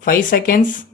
5 seconds.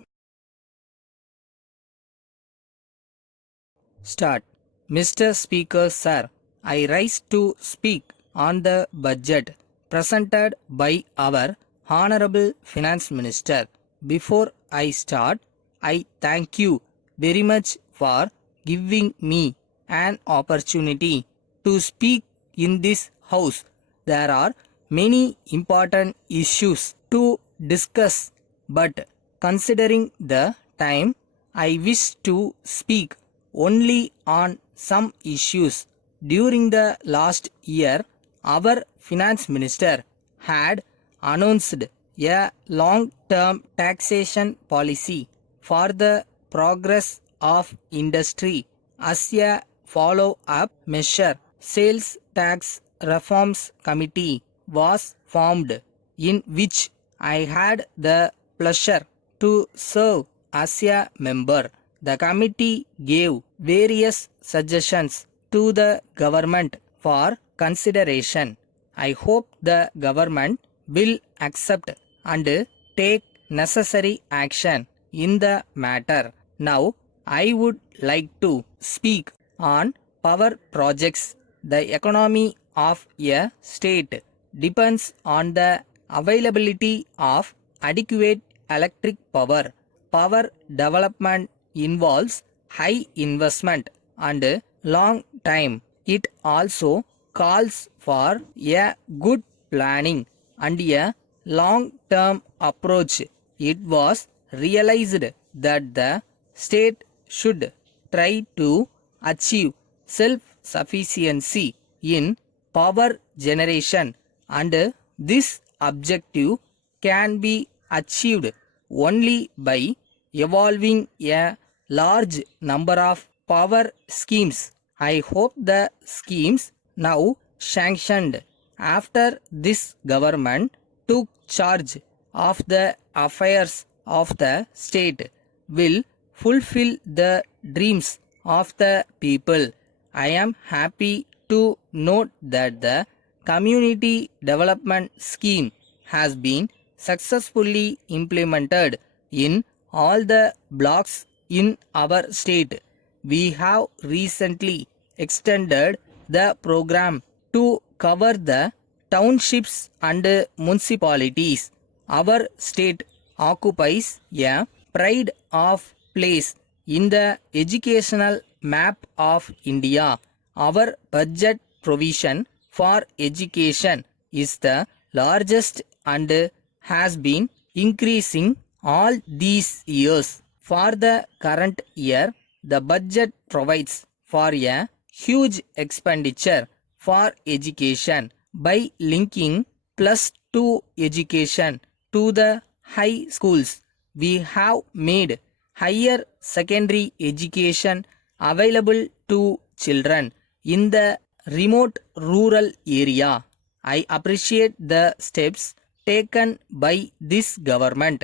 Start. Mr. Speaker, sir, I rise to speak on the budget presented by our Honorable Finance Minister. Before I start, I thank you very much for giving me an opportunity to speak in this house. There are many important issues to discuss, but considering the time, I wish to speak only on some issues. During the last year, our finance minister had announced a long term taxation policy for the progress of industry as a follow up measure. Sales tax reforms committee was formed, in which I had the pleasure to serve as a member. The committee gave various suggestions to the government for consideration. I hope the government will accept and take necessary action in the matter. Now, I would like to speak on power projects. The economy of a state depends on the availability of adequate electric power. Power development involves high investment and long time. It also calls for a good planning and a long term approach. It was realized that the state should try to achieve self sufficiency in power generation, and this objective can be achieved only by evolving a large number of power schemes. I hope the schemes now sanctioned after this government took charge of the affairs of the state will fulfill the dreams of the people. I am happy to note that the community development scheme has been successfully implemented in all the blocks in our state. We have recently extended the program to cover the townships and municipalities. Our state occupies a pride of place in the educational map of India. Our budget provision for education is the largest and has been increasing all these years. For the current year, the budget provides for a huge expenditure for education by linking plus 2 education to the high schools. We have made higher secondary education available to children in the remote rural area. I appreciate the steps taken by this government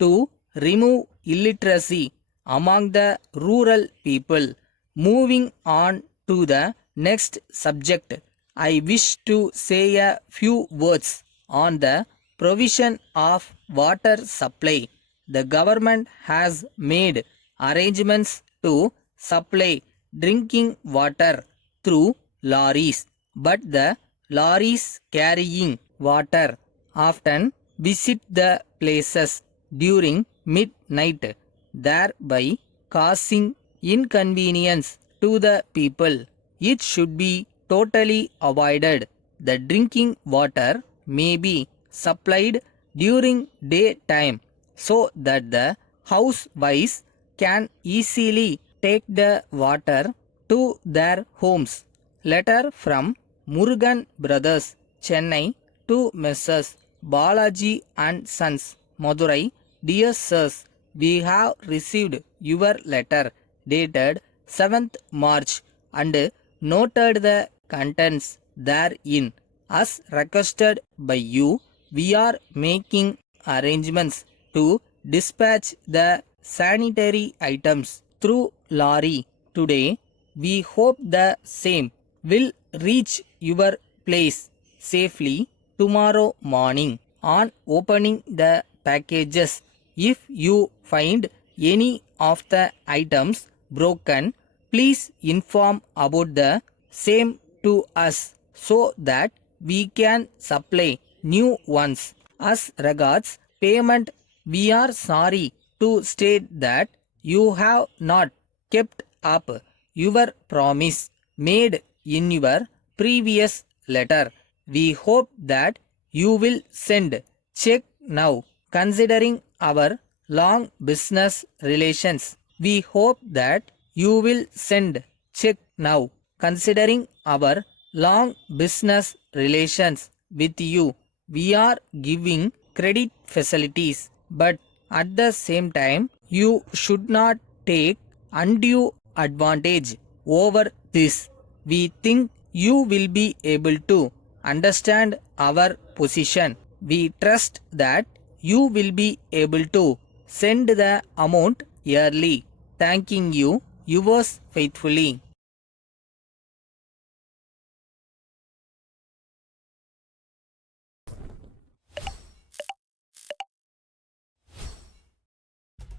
to remove illiteracy among the rural people. Moving on to the next subject, I wish to say a few words on the provision of water supply. The government has made arrangements to supply drinking water through lorries, but the lorries carrying water often visit the places during midnight, thereby causing inconvenience to the people. It should be totally avoided. The drinking water may be supplied during daytime so that the housewives can easily take the water to their homes. Letter from Murugan Brothers, Chennai, to Messrs. Balaji and Sons, Madurai. Dear Sirs, we have received your letter dated 7th March and noted the contents therein. As requested by you, we are making arrangements to dispatch the sanitary items through lorry today. We hope the same will reach your place safely tomorrow morning. On opening the packages, If you find any of the items broken, please inform about the same to us so that we can supply new ones. As regards payment, we are sorry to state that you have not kept up your promise made in your previous letter. We hope that you will send check now. Considering our long business relations, we hope that you will send check now. Considering our long business relations with you, we are giving credit facilities, but at the same time, you should not take undue advantage over this. We think you will be able to understand our position. We trust that you will be able to send the amount yearly. Thanking you, yours faithfully.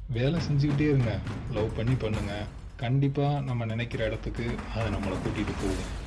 வேலை செஞ்சுக்கிட்டே இருங்க, love பண்ணி பண்ணுங்க. கண்டிப்பாக நம்ம நினைக்கிற இடத்துக்கு அது நம்மளை கூட்டிகிட்டு போகும்.